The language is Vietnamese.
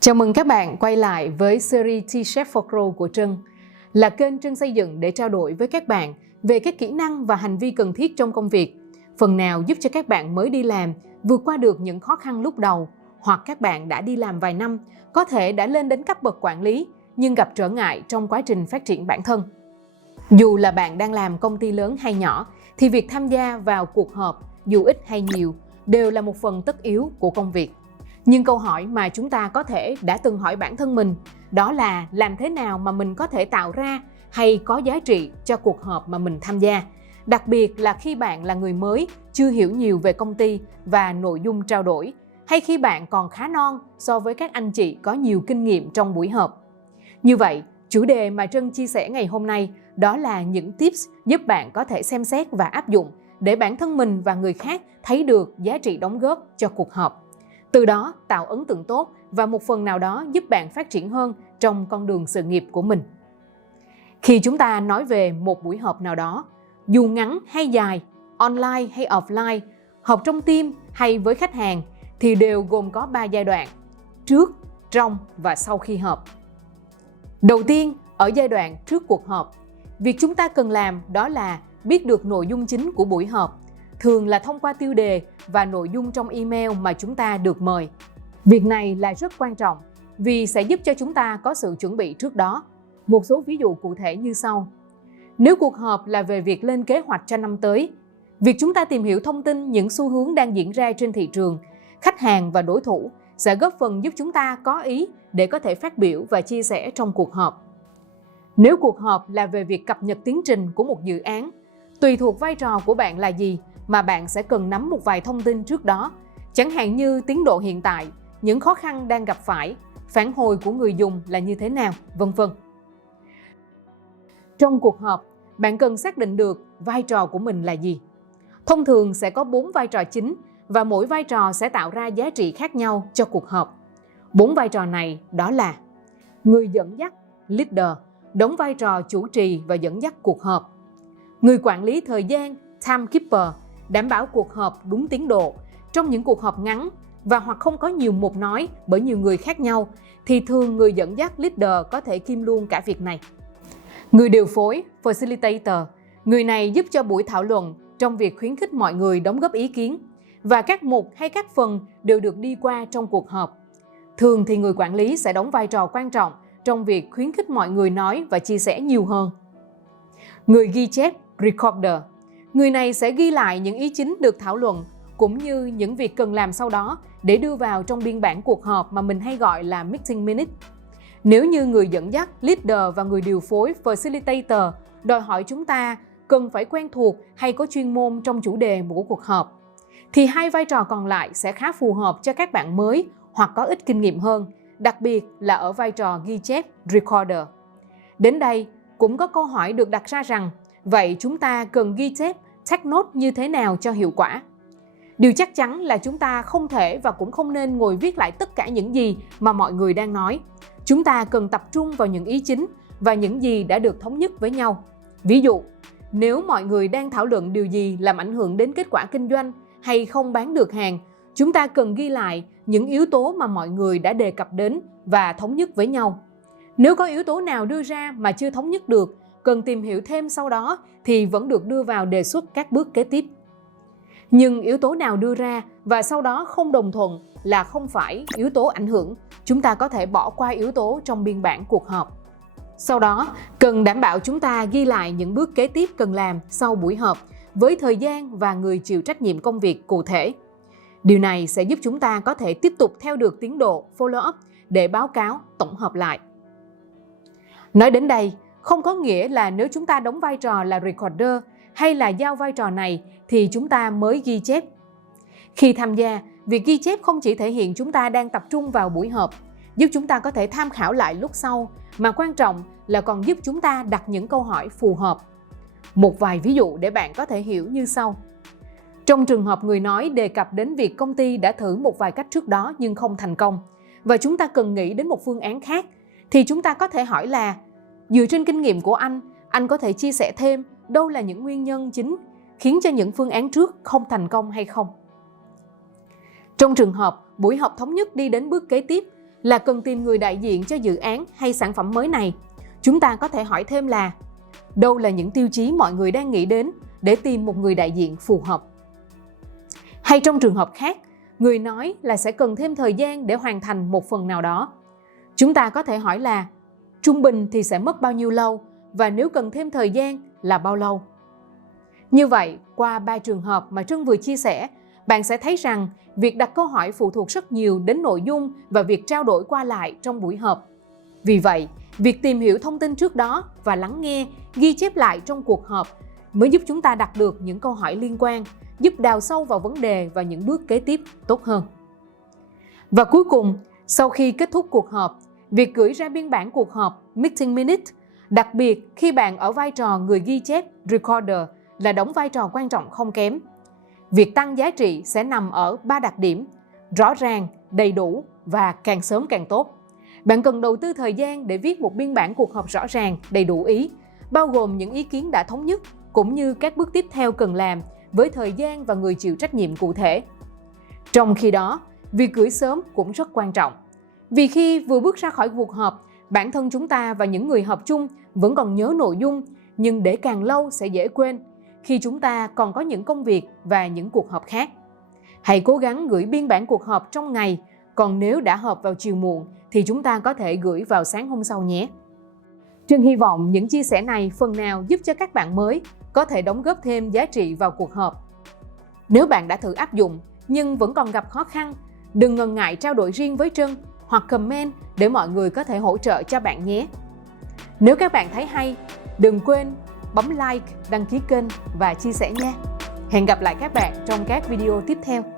Chào mừng các bạn quay lại với series T-Shape for Grow của Trân, là kênh Trân xây dựng để trao đổi với các bạn về các kỹ năng và hành vi cần thiết trong công việc, phần nào giúp cho các bạn mới đi làm vượt qua được những khó khăn lúc đầu, hoặc các bạn đã đi làm vài năm, có thể đã lên đến cấp bậc quản lý nhưng gặp trở ngại trong quá trình phát triển bản thân. Dù là bạn đang làm công ty lớn hay nhỏ, thì việc tham gia vào cuộc họp, dù ít hay nhiều, đều là một phần tất yếu của công việc. Nhưng câu hỏi mà chúng ta có thể đã từng hỏi bản thân mình, đó là làm thế nào mà mình có thể tạo ra hay có giá trị cho cuộc họp mà mình tham gia. Đặc biệt là khi bạn là người mới, chưa hiểu nhiều về công ty và nội dung trao đổi, hay khi bạn còn khá non so với các anh chị có nhiều kinh nghiệm trong buổi họp. Như vậy, chủ đề mà Trân chia sẻ ngày hôm nay đó là những tips giúp bạn có thể xem xét và áp dụng để bản thân mình và người khác thấy được giá trị đóng góp cho cuộc họp. Từ đó tạo ấn tượng tốt và một phần nào đó giúp bạn phát triển hơn trong con đường sự nghiệp của mình. Khi chúng ta nói về một buổi họp nào đó, dù ngắn hay dài, online hay offline, họp trong team hay với khách hàng, thì đều gồm có 3 giai đoạn: trước, trong và sau khi họp. Đầu tiên, ở giai đoạn trước cuộc họp, việc chúng ta cần làm đó là biết được nội dung chính của buổi họp, thường là thông qua tiêu đề và nội dung trong email mà chúng ta được mời. Việc này là rất quan trọng vì sẽ giúp cho chúng ta có sự chuẩn bị trước đó. Một số ví dụ cụ thể như sau. Nếu cuộc họp là về việc lên kế hoạch cho năm tới, việc chúng ta tìm hiểu thông tin những xu hướng đang diễn ra trên thị trường, khách hàng và đối thủ sẽ góp phần giúp chúng ta có ý để có thể phát biểu và chia sẻ trong cuộc họp. Nếu cuộc họp là về việc cập nhật tiến trình của một dự án, tùy thuộc vai trò của bạn là gì mà bạn sẽ cần nắm một vài thông tin trước đó, chẳng hạn như tiến độ hiện tại, những khó khăn đang gặp phải, phản hồi của người dùng là như thế nào, vân vân. Trong cuộc họp, bạn cần xác định được vai trò của mình là gì. Thông thường sẽ có 4 vai trò chính và mỗi vai trò sẽ tạo ra giá trị khác nhau cho cuộc họp. 4 vai trò này đó là: người dẫn dắt, leader, đóng vai trò chủ trì và dẫn dắt cuộc họp; người quản lý thời gian, timekeeper, đảm bảo cuộc họp đúng tiến độ. Trong những cuộc họp ngắn và hoặc không có nhiều mục nói bởi nhiều người khác nhau, thì thường người dẫn dắt, leader, có thể kiêm luôn cả việc này. Người điều phối, facilitator, người này giúp cho buổi thảo luận trong việc khuyến khích mọi người đóng góp ý kiến, và các mục hay các phần đều được đi qua trong cuộc họp. Thường thì người quản lý sẽ đóng vai trò quan trọng trong việc khuyến khích mọi người nói và chia sẻ nhiều hơn. Người ghi chép, recorder, người này sẽ ghi lại những ý chính được thảo luận cũng như những việc cần làm sau đó để đưa vào trong biên bản cuộc họp mà mình hay gọi là meeting minute. Nếu như người dẫn dắt, leader và người điều phối, facilitator, đòi hỏi chúng ta cần phải quen thuộc hay có chuyên môn trong chủ đề của cuộc họp, thì hai vai trò còn lại sẽ khá phù hợp cho các bạn mới hoặc có ít kinh nghiệm hơn, đặc biệt là ở vai trò ghi chép, recorder. Đến đây, cũng có câu hỏi được đặt ra rằng, vậy chúng ta cần ghi chép, take note như thế nào cho hiệu quả? Điều chắc chắn là chúng ta không thể và cũng không nên ngồi viết lại tất cả những gì mà mọi người đang nói. Chúng ta cần tập trung vào những ý chính và những gì đã được thống nhất với nhau. Ví dụ, nếu mọi người đang thảo luận điều gì làm ảnh hưởng đến kết quả kinh doanh hay không bán được hàng, chúng ta cần ghi lại những yếu tố mà mọi người đã đề cập đến và thống nhất với nhau. Nếu có yếu tố nào đưa ra mà chưa thống nhất được, cần tìm hiểu thêm sau đó thì vẫn được đưa vào đề xuất các bước kế tiếp. Nhưng yếu tố nào đưa ra và sau đó không đồng thuận là không phải yếu tố ảnh hưởng, chúng ta có thể bỏ qua yếu tố trong biên bản cuộc họp. Sau đó, cần đảm bảo chúng ta ghi lại những bước kế tiếp cần làm sau buổi họp với thời gian và người chịu trách nhiệm công việc cụ thể. Điều này sẽ giúp chúng ta có thể tiếp tục theo được tiến độ follow up để báo cáo tổng hợp lại. Nói đến đây, không có nghĩa là nếu chúng ta đóng vai trò là recorder hay là giao vai trò này thì chúng ta mới ghi chép. Khi tham gia, việc ghi chép không chỉ thể hiện chúng ta đang tập trung vào buổi họp, giúp chúng ta có thể tham khảo lại lúc sau, mà quan trọng là còn giúp chúng ta đặt những câu hỏi phù hợp. Một vài ví dụ để bạn có thể hiểu như sau. Trong trường hợp người nói đề cập đến việc công ty đã thử một vài cách trước đó nhưng không thành công, và chúng ta cần nghĩ đến một phương án khác, thì chúng ta có thể hỏi là: dựa trên kinh nghiệm của anh có thể chia sẻ thêm đâu là những nguyên nhân chính khiến cho những phương án trước không thành công hay không? Trong trường hợp buổi họp thống nhất đi đến bước kế tiếp, là cần tìm người đại diện cho dự án hay sản phẩm mới này, chúng ta có thể hỏi thêm là đâu là những tiêu chí mọi người đang nghĩ đến để tìm một người đại diện phù hợp. Hay trong trường hợp khác, người nói là sẽ cần thêm thời gian để hoàn thành một phần nào đó. Chúng ta có thể hỏi là trung bình thì sẽ mất bao nhiêu lâu và nếu cần thêm thời gian là bao lâu. Như vậy, qua 3 trường hợp mà Trân vừa chia sẻ, bạn sẽ thấy rằng việc đặt câu hỏi phụ thuộc rất nhiều đến nội dung và việc trao đổi qua lại trong buổi họp. Vì vậy, việc tìm hiểu thông tin trước đó và lắng nghe, ghi chép lại trong cuộc họp mới giúp chúng ta đặt được những câu hỏi liên quan, giúp đào sâu vào vấn đề và những bước kế tiếp tốt hơn. Và cuối cùng, sau khi kết thúc cuộc họp, việc gửi ra biên bản cuộc họp Meeting Minute, đặc biệt khi bạn ở vai trò người ghi chép Recorder, là đóng vai trò quan trọng không kém. Việc tăng giá trị sẽ nằm ở 3 đặc điểm: rõ ràng, đầy đủ và càng sớm càng tốt. Bạn cần đầu tư thời gian để viết một biên bản cuộc họp rõ ràng, đầy đủ ý, bao gồm những ý kiến đã thống nhất, cũng như các bước tiếp theo cần làm với thời gian và người chịu trách nhiệm cụ thể. Trong khi đó, việc gửi sớm cũng rất quan trọng. Vì khi vừa bước ra khỏi cuộc họp, bản thân chúng ta và những người họp chung vẫn còn nhớ nội dung, nhưng để càng lâu sẽ dễ quên khi chúng ta còn có những công việc và những cuộc họp khác. Hãy cố gắng gửi biên bản cuộc họp trong ngày, còn nếu đã họp vào chiều muộn thì chúng ta có thể gửi vào sáng hôm sau nhé. Trân hy vọng những chia sẻ này phần nào giúp cho các bạn mới có thể đóng góp thêm giá trị vào cuộc họp. Nếu bạn đã thử áp dụng nhưng vẫn còn gặp khó khăn, đừng ngần ngại trao đổi riêng với Trân hoặc comment để mọi người có thể hỗ trợ cho bạn nhé. Nếu các bạn thấy hay, đừng quên bấm like, đăng ký kênh và chia sẻ nha. Hẹn gặp lại các bạn trong các video tiếp theo.